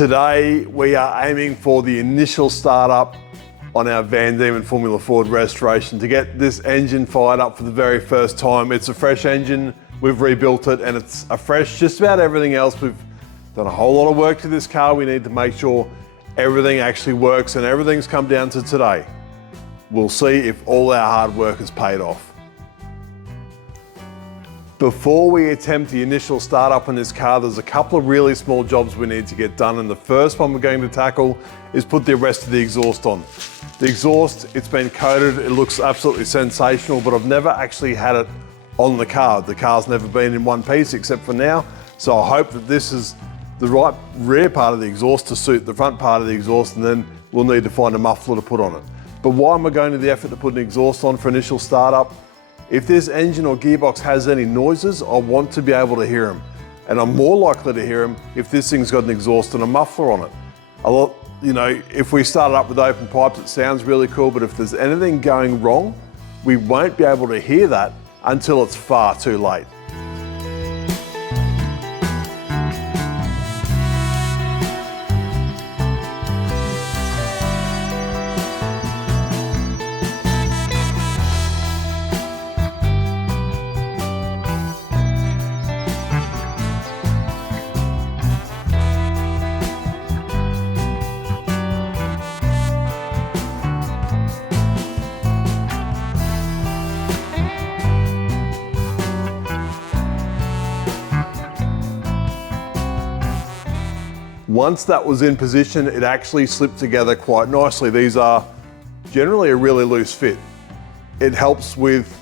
Today we are aiming for the initial startup on our Diemen Formula Ford restoration to get this engine fired up for the very first time. It's a fresh engine, we've rebuilt it, and it's a fresh just about everything else. We've done a whole lot of work to this car. We need to make sure everything actually works, and everything's come down to today. We'll see if all our hard work has paid off. Before we attempt the initial startup on this car, there's a couple of really small jobs we need to get done, and the first one we're going to tackle is put the rest of the exhaust on. The exhaust, it's been coated, it looks absolutely sensational, but I've never actually had it on the car. The car's never been in one piece except for now, so I hope that this is the right rear part of the exhaust to suit the front part of the exhaust, and then we'll need to find a muffler to put on it. But why am I going to the effort to put an exhaust on for initial startup? If this engine or gearbox has any noises, I want to be able to hear them. And I'm more likely to hear them if this thing's got an exhaust and a muffler on it. You know, if we start it up with open pipes, it sounds really cool, but if there's anything going wrong, we won't be able to hear that until it's far too late. Once that was in position, it actually slipped together quite nicely. These are generally a really loose fit. It helps with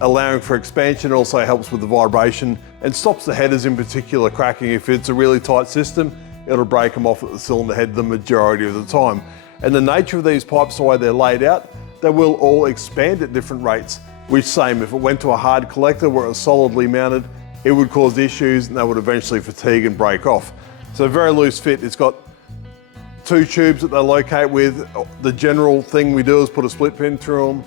allowing for expansion, also helps with the vibration, and stops the headers in particular cracking. If it's a really tight system, it'll break them off at the cylinder head the majority of the time. And the nature of these pipes, the way they're laid out, they will all expand at different rates, which same, if it went to a hard collector where it was solidly mounted, it would cause issues and they would eventually fatigue and break off. So very loose fit. It's got two tubes that they locate with. The general thing we do is put a split pin through them.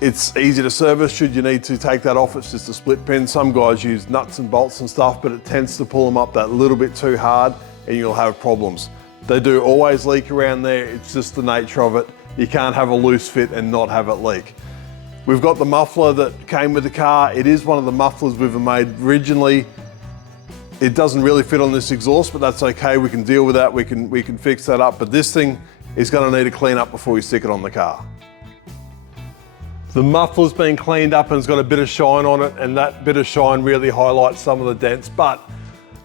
It's easy to service should you need to take that off. It's just a split pin. Some guys use nuts and bolts and stuff, but it tends to pull them up that little bit too hard and you'll have problems. They do always leak around there. It's just the nature of it. You can't have a loose fit and not have it leak. We've got the muffler that came with the car. It is one of the mufflers we've made originally. It doesn't really fit on this exhaust, but that's okay. We can deal with that. We can fix that up. But this thing is going to need a clean up before we stick it on the car. The muffler's been cleaned up and it's got a bit of shine on it, and that bit of shine really highlights some of the dents. But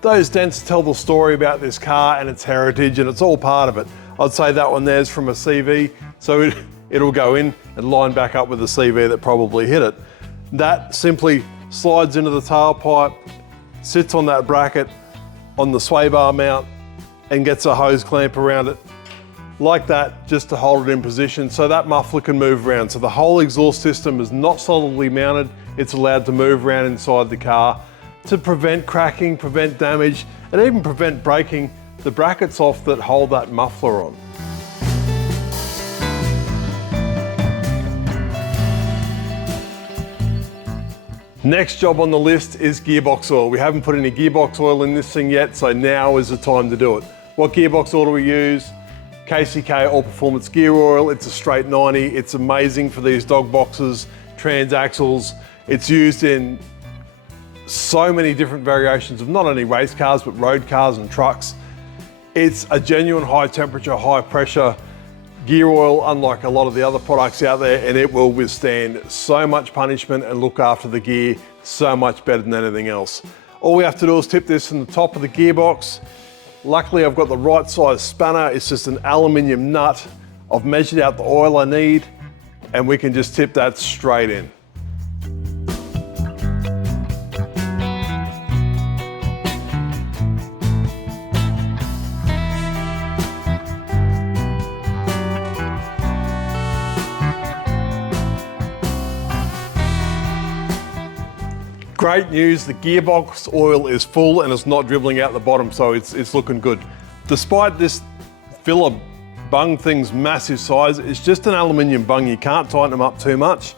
those dents tell the story about this car and its heritage, and it's all part of it. I'd say that one there's from a CV, so it'll go in and line back up with the CV that probably hit it. That simply slides into the tailpipe, sits on that bracket on the sway bar mount, and gets a hose clamp around it like that, just to hold it in position so that muffler can move around. So the whole exhaust system is not solidly mounted. It's allowed to move around inside the car to prevent cracking, prevent damage, and even prevent breaking the brackets off that hold that muffler on. Next job on the list is gearbox oil. We haven't put any gearbox oil in this thing yet, so now is the time to do it. What gearbox oil do we use? KCK All Performance Gear Oil. It's a straight 90. It's amazing for these dog boxes, transaxles. It's used in so many different variations of not only race cars, but road cars and trucks. It's a genuine high temperature, high pressure gear oil, unlike a lot of the other products out there, and it will withstand so much punishment and look after the gear so much better than anything else. All we have to do is tip this from the top of the gearbox. Luckily, I've got the right size spanner. It's just an aluminium nut. I've measured out the oil I need, and we can just tip that straight in. Great news, the gearbox oil is full and it's not dribbling out the bottom, so it's looking good. Despite this filler bung thing's massive size, it's just an aluminium bung. You can't tighten them up too much,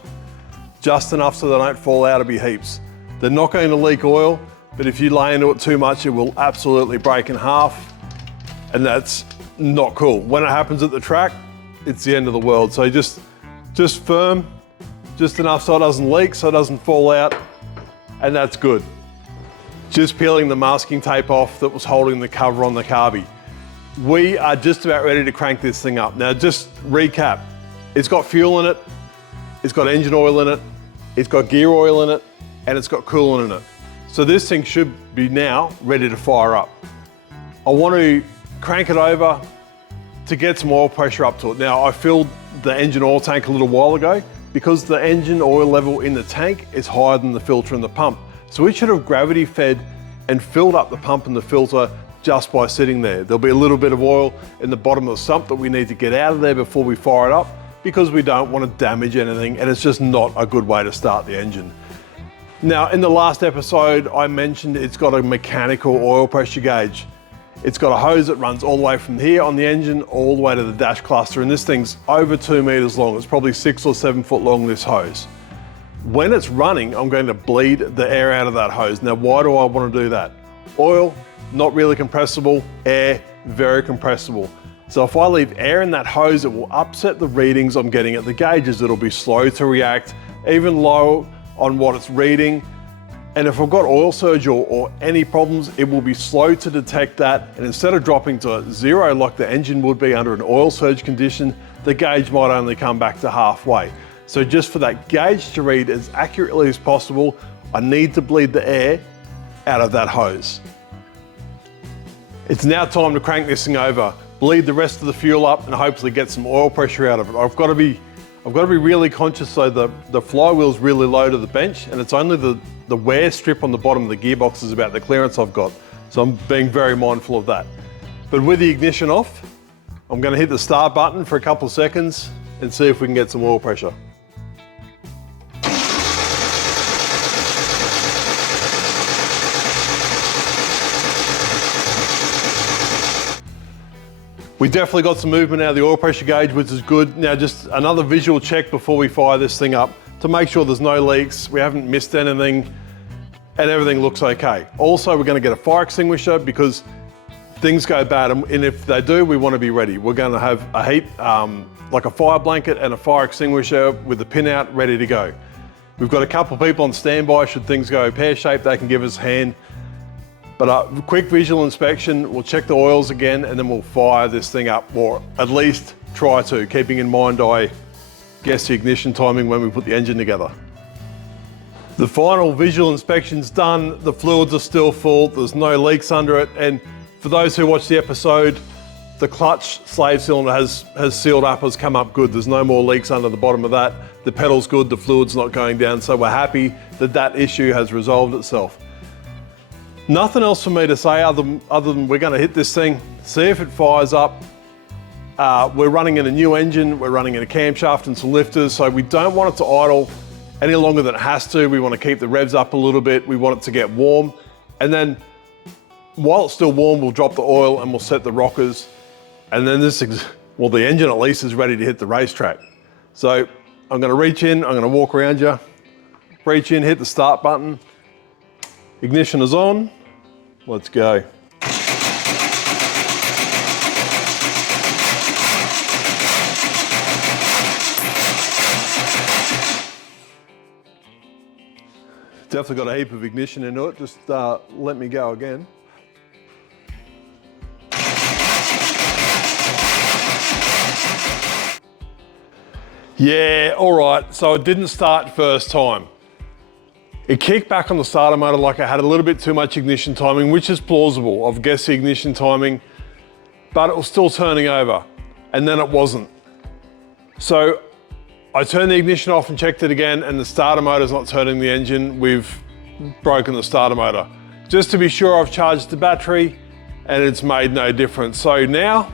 just enough so they don't fall out of your heaps. They're not going to leak oil, but if you lay into it too much, it will absolutely break in half. and that's not cool. When it happens at the track, it's the end of the world. So just firm, just enough so it doesn't leak, so it doesn't fall out, and that's good. Just peeling the masking tape off that was holding the cover on the carby. We are just about ready to crank this thing up. Now just recap, it's got fuel in it, it's got engine oil in it, it's got gear oil in it, and it's got coolant in it. So this thing should be now ready to fire up. I want to crank it over to get some oil pressure up to it. Now I filled the engine oil tank a little while ago because the engine oil level in the tank is higher than the filter and the pump. So we should have gravity fed and filled up the pump and the filter just by sitting there. There'll be a little bit of oil in the bottom of the sump that we need to get out of there before we fire it up because we don't want to damage anything, and it's just not a good way to start the engine. Now, in the last episode, I mentioned it's got a mechanical oil pressure gauge. It's got a hose that runs all the way from here on the engine all the way to the dash cluster, and this thing's over 2 meters long. It's probably 6 or 7 foot long, this hose. When it's running, I'm going to bleed the air out of that hose. Now, why do I want to do that? Oil, not really compressible. Air, very compressible. So if I leave air in that hose, it will upset the readings I'm getting at the gauges. It'll be slow to react, even low on what it's reading. And if I've got oil surge or any problems, it will be slow to detect that. And instead of dropping to 0 like the engine would be under an oil surge condition, the gauge might only come back to halfway. So just for that gauge to read as accurately as possible, I need to bleed the air out of that hose. It's now time to crank this thing over, bleed the rest of the fuel up, and hopefully get some oil pressure out of it. I've got to be really conscious so the flywheel's really low to the bench, and it's only the wear strip on the bottom of the gearbox is about the clearance I've got. So I'm being very mindful of that. But with the ignition off, I'm going to hit the start button for a couple of seconds and see if we can get some oil pressure. We definitely got some movement out of the oil pressure gauge, which is good. Now just another visual check before we fire this thing up to make sure there's no leaks, we haven't missed anything, and everything looks okay. Also, we're going to get a fire extinguisher because things go bad, and if they do, we want to be ready. We're going to have a heat, like a fire blanket and a fire extinguisher with the pin out ready to go. We've got a couple of people on standby should things go pear-shaped, they can give us a hand. But a quick visual inspection, we'll check the oils again, and then we'll fire this thing up, or at least try to, keeping in mind I guess the ignition timing when we put the engine together. The final visual inspection's done, the fluids are still full, there's no leaks under it, and for those who watched the episode, the clutch slave cylinder has sealed up, has come up good. There's no more leaks under the bottom of that. The pedal's good, the fluid's not going down, so we're happy that that issue has resolved itself. Nothing else for me to say other than we're going to hit this thing, see if it fires up. We're running in a new engine, we're running in a camshaft and some lifters, so we don't want it to idle any longer than it has to. We want to keep the revs up a little bit, we want it to get warm, and then while it's still warm, we'll drop the oil and we'll set the rockers, and then the engine at least is ready to hit the racetrack. So I'm going to reach in, I'm going to walk around you, reach in, hit the start button. Ignition is on, let's go. Definitely got a heap of ignition into it, just let me go again. Yeah, all right, so it didn't start first time. It kicked back on the starter motor like I had a little bit too much ignition timing, which is plausible. I've guessed the ignition timing, but it was still turning over, and then it wasn't. So I turned the ignition off and checked it again, and the starter motor's not turning the engine. We've broken the starter motor. Just to be sure, I've charged the battery, and it's made no difference. So now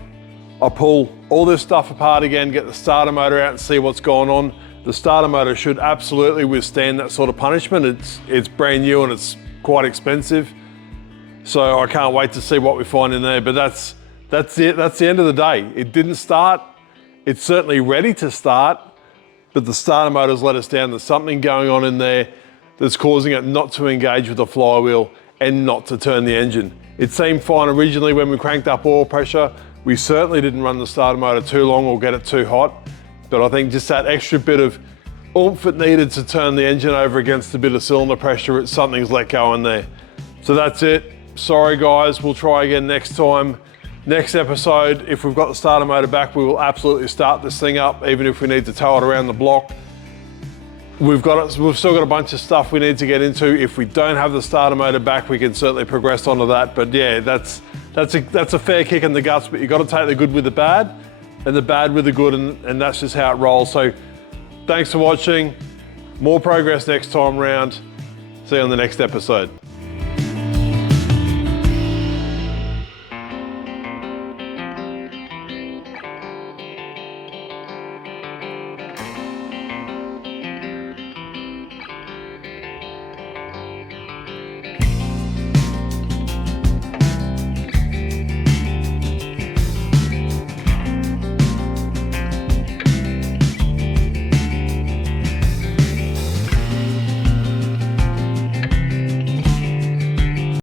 I pull all this stuff apart again, get the starter motor out and see what's going on. The starter motor should absolutely withstand that sort of punishment. It's brand new and it's quite expensive. So I can't wait to see what we find in there, but that's it. That's the end of the day. It didn't start. It's certainly ready to start, but the starter motor's let us down. There's something going on in there that's causing it not to engage with the flywheel and not to turn the engine. It seemed fine originally when we cranked up oil pressure. We certainly didn't run the starter motor too long or get it too hot, but I think just that extra bit of oomph it needed to turn the engine over against a bit of cylinder pressure, something's let go in there. So that's it. Sorry guys, we'll try again next time. Next episode, if we've got the starter motor back, we will absolutely start this thing up, even if we need to tow it around the block. We've still got a bunch of stuff we need to get into. If we don't have the starter motor back, we can certainly progress onto that. But yeah, that's a fair kick in the guts, but you've got to take the good with the bad and the bad with the good, and that's just how it rolls. So thanks for watching. More progress next time round. See you on the next episode.